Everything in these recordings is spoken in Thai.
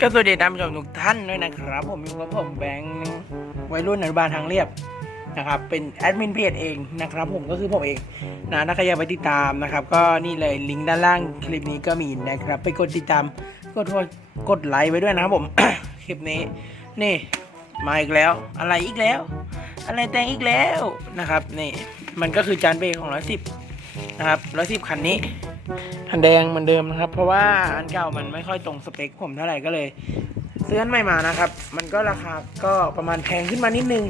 ก็สวัสดีท่านผู้ชมทุกท่านด้วยนะครับ ผมอยู่กับผมแบงค์วัยรุ่นอนุบาลทางเรียบนะครับเป็นแอดมินเพจเองนะครับ ผมก็คือผมเองนะถ้าใครอยากไปติดตามนะครับ ก็นี่เลยลิงก์ด้านล่างคลิปนี้ก็มีนะครับ ไปกดติดตามกดกดไลค์ไว้ด้วยนะครับผม คลิปนี้ นี่มาอีกแล้ว อะไรอีกแล้ว อะไรแต่งอีกแล้วนะครับนี่มันก็คือจานเบรของร้อยสิบนะครับร้อยสิบคันนี้ ทันแดงเหมือนเดิมนะครับ เพราะว่าอันเก่ามันไม่ค่อยตรงสเปคผมเท่าไหร่ก็เลยซื้ออันใหม่มานะครับ มันก็ราคาก็ประมาณแพงขึ้นมานิดนึง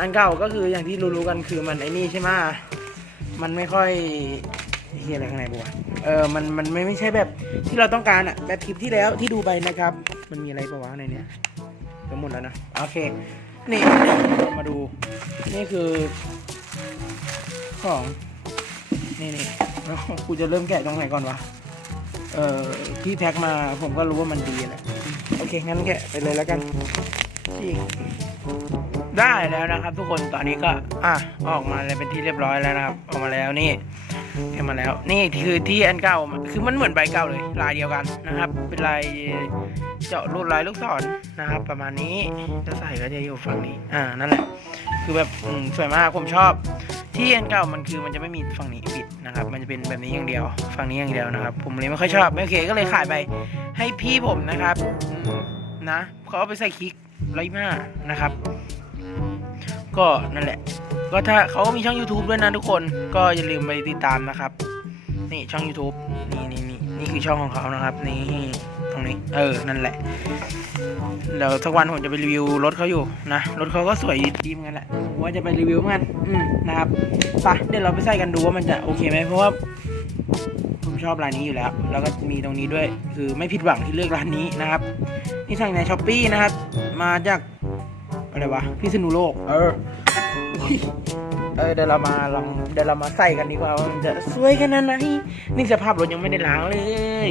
อันเก่าก็คืออย่างที่รู้ๆกันคือมันไอ้นี่ใช่ไหมมันไม่ค่อยเฮียอะไรข้างในบัวเออมันมันไม่ไม่ใช่แบบที่เราต้องการอะแบบคลิปที่แล้วที่ดูไปนะครับ มันมีอะไรปะวะในเนี้ยก็หมดแล้วนะโอเค นี่มาดู นี่คือของนี่นี่ กูจะเริ่มแกะตรงไหนก่อนวะ เออพี่แพ็คมาผมก็รู้ว่ามันดีแหละ โอเคงั้นแกะไปเลยแล้วกันฉีกได้แล้วนะครับทุกคนตอนนี้ก็ อะออกมาเลยเป็นที่เรียบร้อยแล้วนะครับ ออกมาแล้วนี่แกะมาแล้ว นี่คือที่อันเก่าคือมันเหมือนใบเก่าเลย ลายเดียวกันนะครับ เป็นลายเจาะรูดลายลูกศรนะครับ ประมาณนี้จะใส่ก็จะอยู่ฝั่งนี้ อ่านั่นแหละ คือแบบอืมสวยมากผมชอบ ที่อันเก่ามันคือมันจะไม่มีฝั่งนี้ปิด นะครับ มันจะเป็นแบบนี้อย่างเดียว ฝั่งนี้อย่างเดียวนะครับ ผมเลยไม่ค่อยชอบ ไม่โอเคก็เลยขายไป ให้พี่ผมนะครับอืมนะเขาเอาไปใส่คลิกร้อยห้านะครับ ก็นั่นแหละ ก็ถ้าเขาก็มีช่อง YouTube ด้วยนะทุกคน ก็อย่าลืมไปติดตามนะครับ นี่ช่อง YouTube นี่นี่นี่นี่คือช่องของเขานะครับ นี่ตรงนี้ เออ นั่นแหละ เดี๋ยวสักวันผมจะไปรีวิวรถเขาอยู่นะ รถเขาก็สวยดีมกันแหละ ว่าจะไปรีวิวเหมือนกันอืมนะครับไปเดี๋ยวเราไปใส่กันดูว่ามันจะโอเคไหมเพราะว่าผมชอบร้านนี้อยู่แล้ว แล้วก็มีตรงนี้ด้วย คือไม่ผิดหวังที่เลือกร้านนี้นะครับ นี่สั่งในช้อปปี้นะครับ มาจากอะไรวะพิษณุโลก เออ เออเดี๋ยวเรามาลองเดี๋ยวเรามาใส่กันดีกว่าว่ามันจะสวยขนาดไหนนี่สภาพรถยังไม่ได้ล้างเลย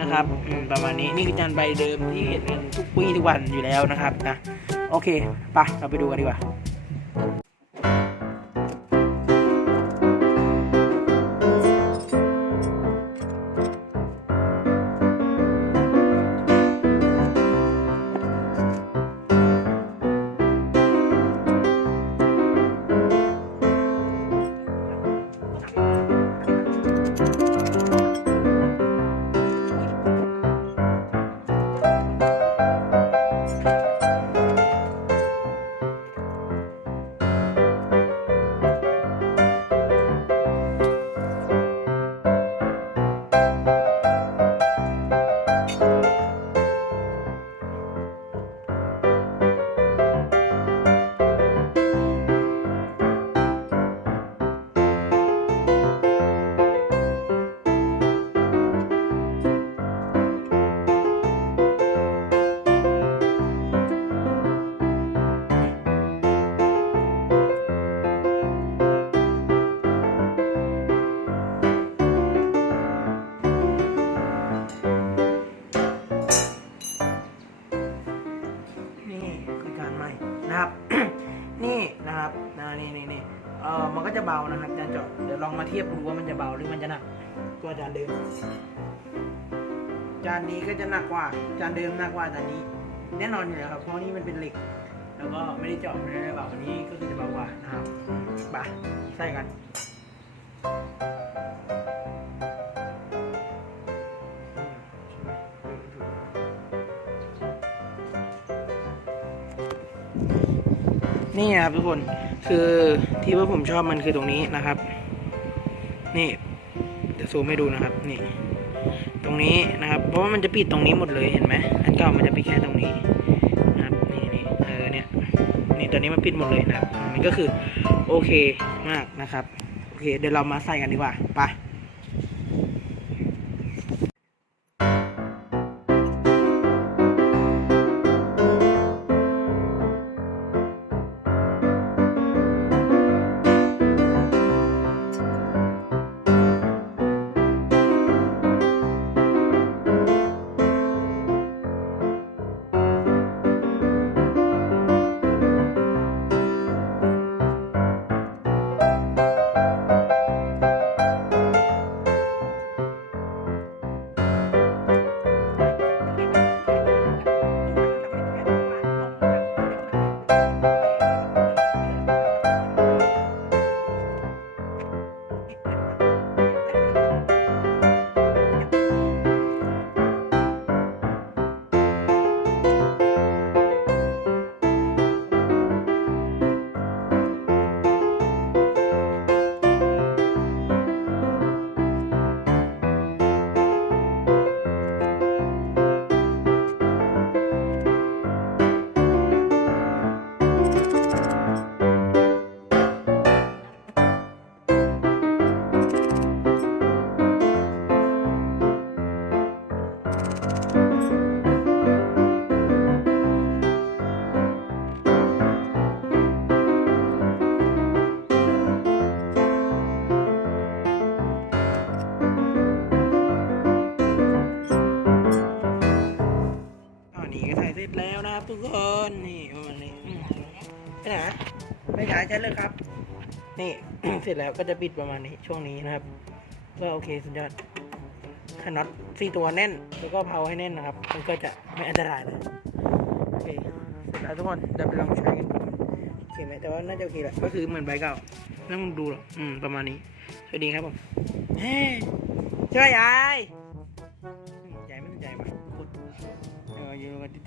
นะครับอืมประมาณนี้นี่คือจานใบเดิมที่เห็นกันทุกปีทุกวันอยู่แล้วนะครับนะโอเคไปเราไปดูกันดีกว่า เออมันก็จะเบานะครับจานเจาะเดี๋ยวลองมาเทียบดูว่ามันจะเบาหรือมันจะหนักกว่าจานเดิม จานนี้ก็จะหนักกว่า จานเดิมหนักกว่าจานนี้ แน่นอนอยู่แล้วครับเพราะนี่มันเป็นเหล็ก แล้วก็ไม่ได้เจาะไม่ได้เบาอันนี้ก็คือจะเบากว่านะครับไปใส่กัน นี่ครับทุกคนคือที่ว่าผมชอบมันคือตรงนี้นะครับ นี่จะซูมให้ดูนะครับนี่ ตรงนี้นะครับ เพราะว่ามันจะปิดตรงนี้หมดเลยเห็นไหมอันเก่ามันจะปิดแค่ตรงนี้นะครับนี่นี่เออเนี่ยนี่ตอนนี้มันปิดหมดเลยนะครับมันก็คือโอเคมากนะครับโอเคเดี๋ยวเรามาใส่กันดีกว่าไป ทุกคนนี่มาณนี้ไปไหนไม่ขายใช่เลยครับ นี่ เสร็จแล้วก็จะปิดประมาณนี้ช่วงนี้นะครับ ก็โอเคสุดยอดขน็อตสี่ตัวแน่น แล้วก็เผาให้แน่นนะครับ มันก็จะไม่อันตรายเลยโอเคเสร็จแล้วทุกคนเดี๋ยวไปลองใช้กันดูโอเคไหมแต่ว่าน่าจะโอเคแหละก็คือเหมือนใบเก่าไม่ต้องดูหรอกอืมประมาณนี้สวัสดีครับผมเฮ้ช่วยยาย เอออยู่กับติด